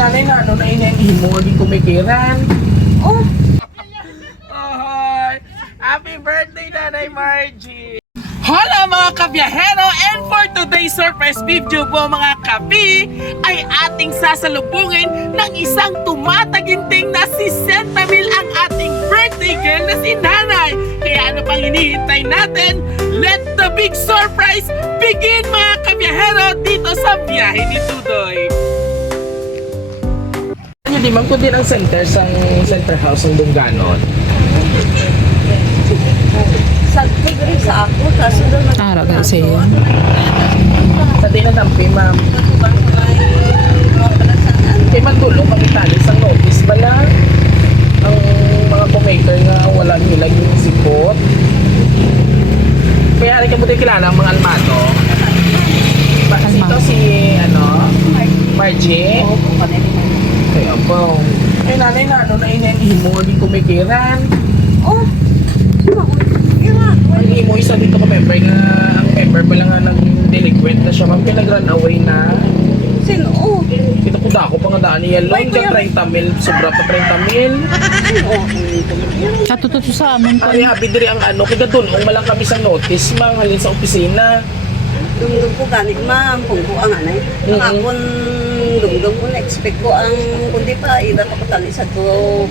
nanay na ano na inihimo di kumikiran. Oh. Ahoy! Happy birthday, Nanay Margie! Hola mga kabiyahero! And for today's surprise video po mga kapi, ay ating sasalubungin ng isang tumataginting na si Centamil ang ating birthday girl na si Nanay. Kaya ano pang hinihintay natin? Let the big surprise begin mga kabiyahero dito sa biyahe ni Tudoy. Di man ko din ang center sa center house ng Dunganon. Sa tigre sa ako, kaso doon Araw na siya. Sa din na dampi, ma'am. Kaya magulong pagkitali sa notice bala ang mga pumaker nga wala nila yung sipot. Kaya rin kabuti kilala ang mga almato. Kasi ito si, Margie. Kaya po. Ay nanay na ano na inihimo di kumikiran. Oh, Ang imo isa dito ka member nga ang member pala nga ng delinquent na siya ma'am pinag-run away na. sino? Oh, Kita ko dako pa nga daan niya loan ka 30 mil sobra pa 30 mil. Katututo sa amin pa. Ari habi diri ang ano kaya dulong malang kami sa notice ma'am halin sa opisina. dungdung ko ganig ma'am, kung ko ang anay. Ang akon dungdung ko na-expect ko ang kundi pa, iba pa ko tali sa to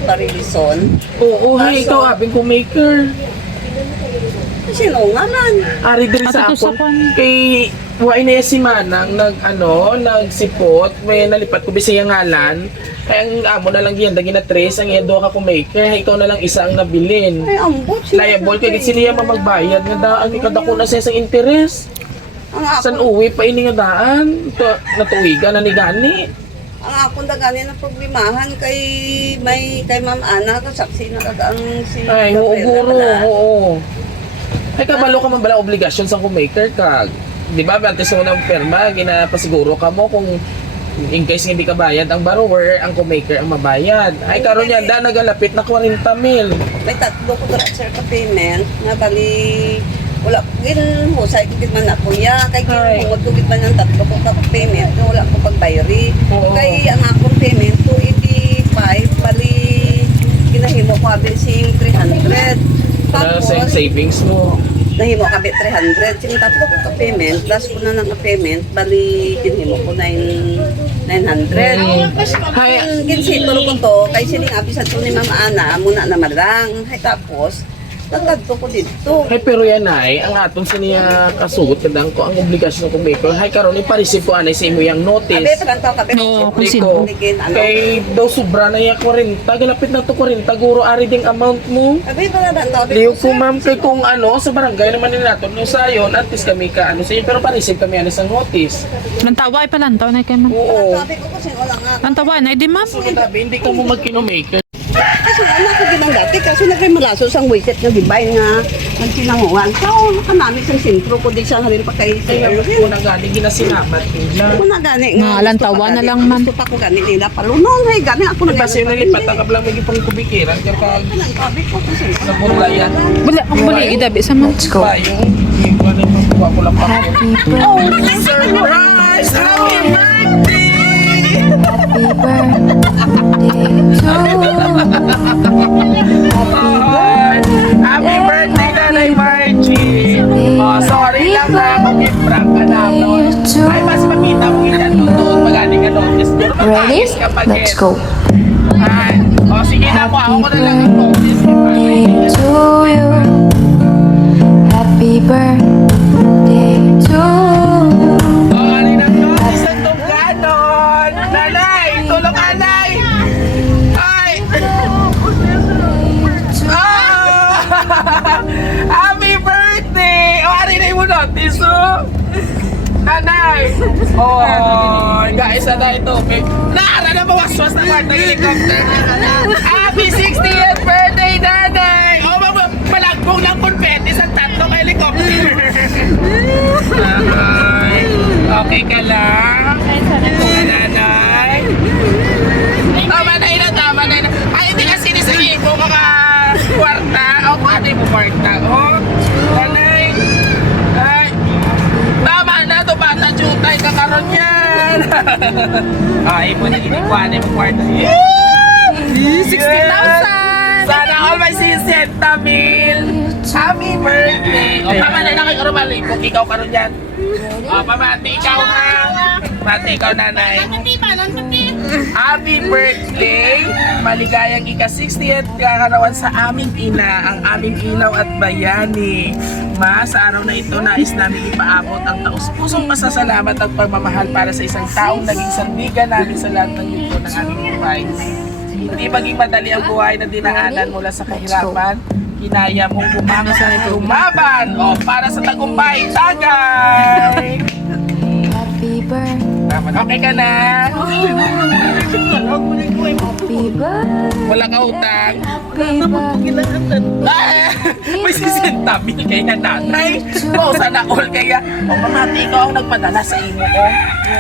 parilison. Oo, hay ikaw abing maker. Sino nga man? Ari diri sa Katututo sa akon kwan. kay Wain na si Manang nagsipot, may nalipat ko bisaya ngalan. Kaya ang amo na lang yan, dagi na tres, ang iya doha ka kumaker, ikaw na lang isa ang nabilin. Ay, ambot. Liable kay sila magbayad nga daan, ikadako na siya sa interes. Ang San akon, uwi pa ini nga daan, natuwigan na ni gani. ang akon da gani na problemahan kay Ma'am Ana, kasaksi na ang si Ay, oo, Gabriela guro, pala. oo. Ay, kabalo ka man bala obligasyon sa kumaker ka. Di ba, antes mo ng perma, ginapasiguro ka mo kung in case hindi ka bayad, ang borrower, ang kumaker ang mabayad. Ay, karon yan, da, nagalapit na 40 mil. May tatlo ko dara sir ka payment na bali wala ko gin husay ko gid man na kuya kay Ay. gin ko gid man ng tatlo ko ka payment na wala ko pagbayari Oo. kay ang akong payment 285 bali ginahimo ko abi sing 300 Para tapos sa savings mo. nahimo ka abi 300 sing tatlo ko ka payment plus ko na ng payment bali ginhimo ko 900 Hay, ginsito ko to kay sining abi sa to ni Ma'am Ana muna na malang hay tapos nagladto ko dito. hay, pero yan ay, ang atong sa niya kasugot, kadang ko, ang obligasyon ng kumaker, hay, karon ipareceive ko anay sa imo yung Abi notice. palantaw ka Oo, Di kasi ko, ano? kay daw sobra na yung 40, galapit na to 40, guro ari ding amount mo. Abi palantaw. Liyo po ma'am, kay kung ano, sa barangay naman nila natin, no sa yun, at least kami ka, ano sa inyo, pero pa-receive kami ano sa notice. Lantawa ay palantaw na kayo ma'am. Oo. Sabi ko kasi wala nga. Lantawa na, di ma'am. So, kitabi, hindi ka mo mag-kinomaker. Kasi wala ko ginang dati kasi nagrimalaso sang wiset nga gibay nga nagsinanguan. So, kanami sang sentro ko di siya harin pa kay Kaya Sir. po nang galing ginasinamat nila. Ako na gani Nga, lantawa na lang, man. Gusto pa ko gani nila palunong hay gani ako na. Basta yung nalipat, ang kablang maging pang kubikiran, kaya kag Sabi ko kasi sa burlayan. Bula, ang buli, idabi sa ma'am. Ba, yung ano yung kuha ko lang pa. Oh, surprise! Happy birthday! Happy birthday, Nanay Margie! Oh, sorry lang na kung i-prank ka namin. Ay, mas mapita mo yan doon. Magaling ka notice. Ready? Let's go. Ay, oh, sige na po. Ako na lang yung notice. Day to you. Happy birthday to you. Oh, alin ang notice ng Dunganon. Nanay, tulong nanay. Ay! Ah! Happy birthday! O, ari na yung notice, oh! Nanay! Oh, guys, ano ito? Naara na mawaswas na part ng helicopter. Happy 60th birthday, Nanay! O, malagbong ng confetti sa tatlong helicopter. Nanay, okay ka lang? Nanay? Tama na ina, tama na ina. Ay, hindi kasi nisagin mo mga kwarta. O, paano mo kwarta? O, nanay. Ay, tama na to bata, jutay ka karon yan. Ay, mo Nag-inikuan na yung kwarto. 60,000! Sana all my season, Tamil! Happy birthday! O, pamana na kay Romali. Kung ikaw ka rin yan. O, pamati ikaw ha. Pamati ikaw, nanay. Happy birthday! Maligayang ika-60th kakarawan sa aming ina, ang aming ilaw at bayani. Ma, sa araw na ito, nais namin ipaabot ang taus-pusong pasasalamat at pagmamahal para sa isang taong naging sandigan namin sa lahat ng yugto ng aming buhay. Hindi maging madali ang buhay na dinaanan mula sa kahirapan. Kinaya mong lumaban o para sa tagumpay. Tagay! Happy birthday. Okay ka na? Happy birthday. Wala ka utang? Happy birthday. Ah, may sisintabil kaya nanay. O, sana all kaya. O, mamati ko ang nagpadala sa inyo ko.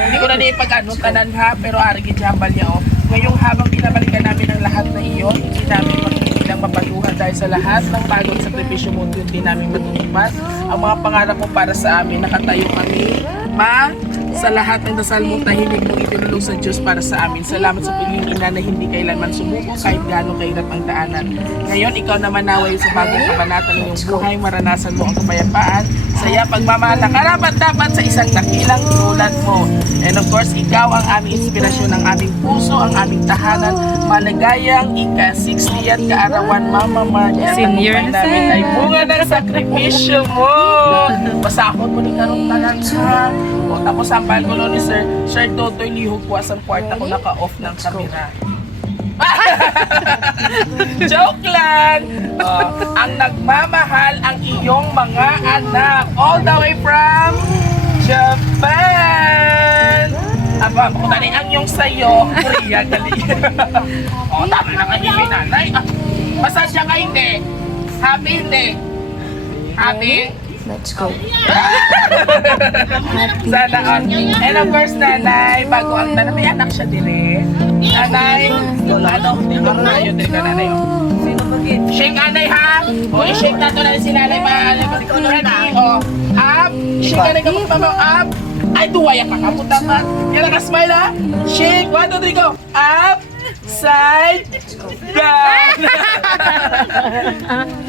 Hindi ko na pag-ano tanan ha, pero arigin jambal niya o. Ngayong habang pinabalikan namin ang lahat na iyon, hindi namin makikita mapaluhan dahil sa lahat ng pagod sakripisyo mo, hindi namin matutupad. Ang mga pangarap mo para sa amin, nakatayo kami. Ma, sa lahat ng dasal mo, tahimik mong itinulong sa Diyos para sa amin. Salamat sa pagiging ina na hindi kailanman sumuko kahit gaano kahirap ang daanan. Ngayon, ikaw naman naway sa bagong kabanata ng iyong buhay, maranasan mo ang kapayapaan, saya, pagmamahal na karapat-dapat sa isang dakilang tulad mo. And of course, ikaw ang aming inspirasyon, ang aming puso, ang aming tahanan. Maligayang ika-60th kaarawan, Mama Marcia. Senior na namin ay bunga ng sakripisyo mo. Pasakot mo ni karong tanan ha. O, tapos sampal ko ni Sir Totoy lihog ko asang kwarta ko naka-off ng camera. Joke lang! Ang nagmamahal ang iyong mga anak all the way from Japan! Aba, kung tani ang iyong sayo, Korea, gali. O, tama na kayo, nanay. Pasasya ka hindi. Happy hindi. Happy? Let's go. Sana all. And of course, nanay, bago ang tanong, may anak siya dire. Nanay, ano, dito na yun, dire ka nanay. Shake nanay ha! O, i-shake na to na si nanay pa. Ready? O, up! Shake nanay ka mo, up! Ay, duwaya ka ka, puta ka. Yan ang smile ha! Shake! 1, 2, 3, go! Up! Side! Down!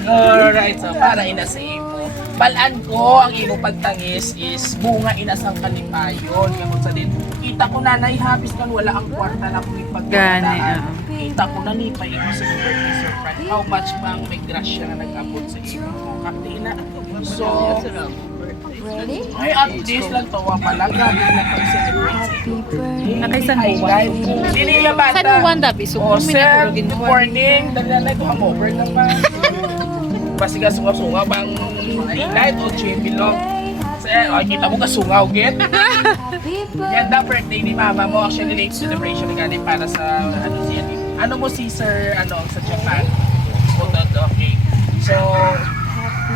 Alright, so para inasave mo. Balaan ko ang imo pagtangis is bunga inasang kalipayon. Kaya sa din, kita ko nanay habis kan wala ang kwarta na kung ipagkakadaan. Kita ko na ni pa imo sa birthday surprise. How much bang may grasya na nag-abot sa imo? Kaktina. So, ay at least lang to, palaga na pag-celebrate sa imo. Nakaisan mo ba? Dili yung bata. Saan mo wanda, biso? O, sir, good morning. Dali na ito, hangover ka pa. Basta sungaw-sungaw bang night o chimilong. Sir, kita mo ka sungaw, get? Yan the birthday ni mama mo. Actually, late celebration ni Gani para sa, ano siya. Ano mo si sir, ano, sa Japan? Okay. So,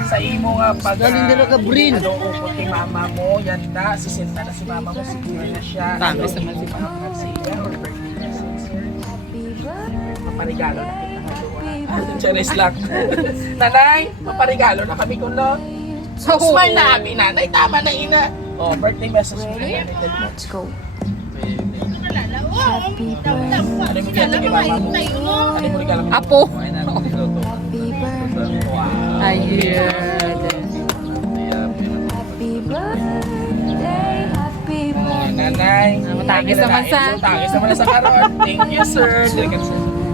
sa imo nga pag ano upot ni mama mo, yan na, sisinta na si mama mo, secure na siya. Tamis naman si mama. Siya, or birthday na sir. Maparigalo na kita nga doon. Charis lang. Nanay, maparigalo na kami ko no. Smile na kami nanay, tama na ina. Oh, birthday message mo na yan. Let's go. Happy birthday. Ano mo yan kay mama mo? Ano mo regalo mo? Apo. Happy birthday. Ayun. Happy birthday. Happy birthday. Nanay. Matangis naman sa... Matangis naman sa karon. Thank you, sir.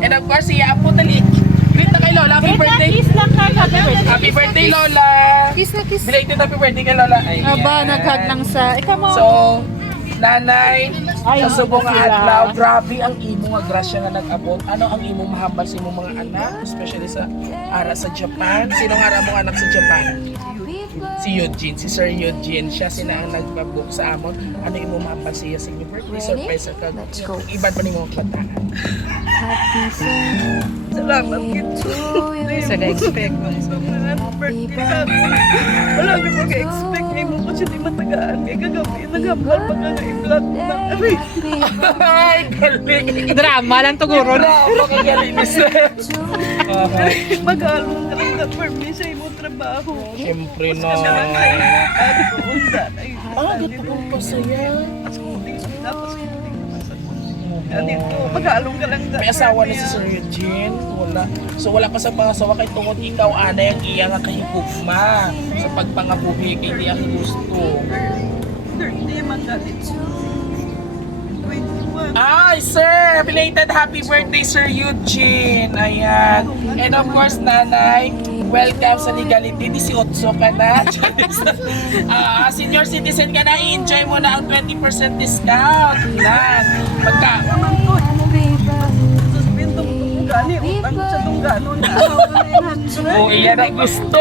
And of course, iya po dali. Greet na kay Lola. Happy birthday. Kiss lang ka. Happy birthday. Happy birthday, Lola. Kiss na kiss. Belated happy birthday kay Lola. Ayan. Aba, nag-hug lang sa... Ikaw mo. So, nanay, sa subong nga adlaw, grabe ang imo nga grasya nga nag-abot. Ano ang imo mahambal sa imong mga anak, especially sa ara sa Japan? Sino nga ara mong anak sa Japan? Si Eugene, si Sir Eugene. Siya sina ang nagpabook sa amon. Ano imo mahambal siya sa inyong birthday surprise sa kag. Let's go. Iban pa nimo ang bataan. Happy birthday Salamat kito. to you. Sa na-expect. Happy birthday. Wala ko mag-expect ngayon mo ko siya di matagaan. Kaya kagabi, nagambal pa ka i-vlog na. Ay, Happy Ay, galing! Drama lang tuguro. Bravo ka galing ni Sir. mag-along ka lang na-permis sa imong trabaho. Siyempre na. Ano ko, unda. Ay, Ah, gato kong pasaya. Tapos kuting naman sa kuting. Ganito, mag-aalong ka lang. May asawa na si Sir Eugene? Wala. So wala pa sa mga asawa kay tungod ikaw, anay ang iya nga kahigugma sa pagpangabuhi kay di ang gusto. 30 man ganito. 21. Ay, sir! Belated happy birthday, Sir Eugene! Ayan. And of course, nanay, welcome sa Legality. 18 ka na. Senior citizen ka na, i-enjoy mo na ang 20% discount. Yan. Pagka, Happy birthday. Suspendo ko kung gani, utang sa tong gano'n. oh, iya na gusto.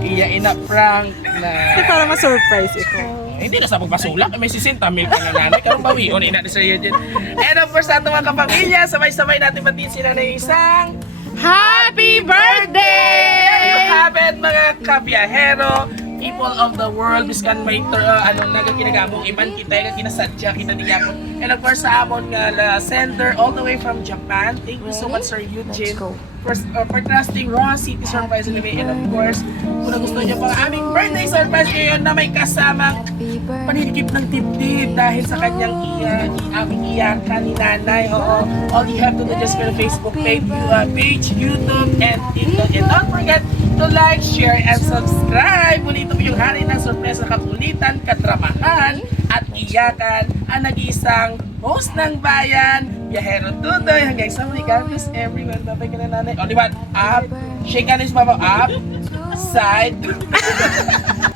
Iya ina-prank na. Para ma-surprise ito. Hindi na sa pagpasulak, may 60 mil ka na nanay. Karong bawion, ina ni Sir Eugene. And of course, ato mga kapamilya, sabay-sabay natin batiin sila na isang Happy There you birthday! have it, mga kabiyahero, people of the world, biskan may nagaginagabong iban kita, ginasadya kita niyakon. And of course, sa amon nga sender all the way from Japan. Thank you so much, Sir Eugene, for trusting Raw City Surprise Living. And of course, kung gusto niyo pang aming birthday surprise ngayon na may kasamang Happy birthday. panhigip ng dibdib dahil sa kanyang aming iyakan ni nanay. Oo. All you have to do just go to Facebook page, YouTube, and TikTok. And don't forget to like, share, and subscribe. Muli ito po yung hari ng sorpresa, kakulitan, kadramahan, at iyakan ang nag-iisang host ng bayan, Biyahero Tutoy. Hanggang sa muli, God bless everyone. Babay ka na nanay. O, di ba? Up. Shake hands, mama. Up. Side.